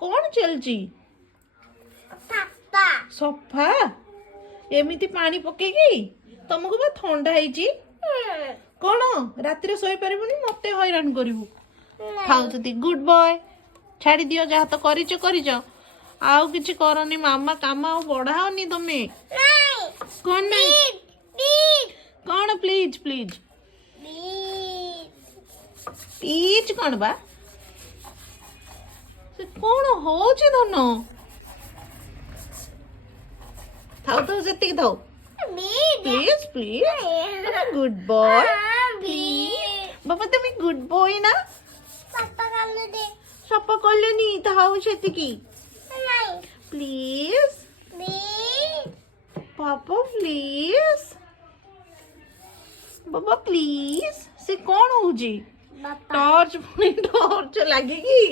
कौन चलची सफा एमिति पानी पकेगी तुमको बा ठंडा है कौन राति रे सोई परिबुनी मते हैरान करिवु खाऊ जदी गुड बॉय छाड़ी दियो जहाँ तो करिच आउ किछि करनी मामा काम आउ बढ़ाओनी तमे कौन नहीं कौन प्लीज प्लीज प्लीज कौन बा से कौन होची धन थाउ तो जति थाउ please please good boy please बाबा तुम गुड बॉय ना सपा कलेनी थाउ सेतिकी प्लीज पापा प्लीज बाबा प्लीज से कौन होजी टॉर्च पुणी टॉर्च लगेगी